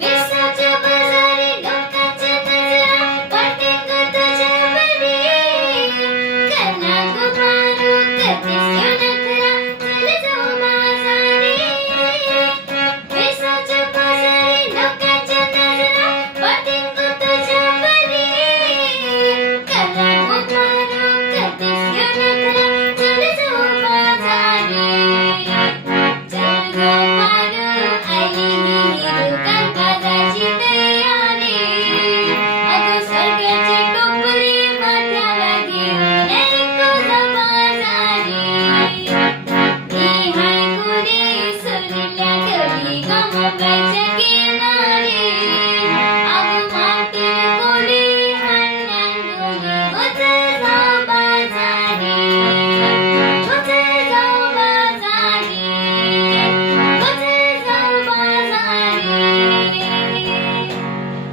विसाच्या बाजारी लोकांच्या नजरा पडतील ग तुझ्यावरी. कन्या कुमारू करतेस नखरा चल जाऊ बाजारी. विसाच्या बाजारी लोकांच्या नजरा पडतील ग तुझ्यावरी. कन्या कुमारू करतेस नखरा चल जाऊ बाजारी. चल ग पारू आली ही दुकान बाजाची तयारी. अगं स्वर्गाची टोपली माथ्यावर घेऊन ऐकू ग बाजारी. ही हाय कुणी सुरल्या गवी ग मोबाईलच्या गेला.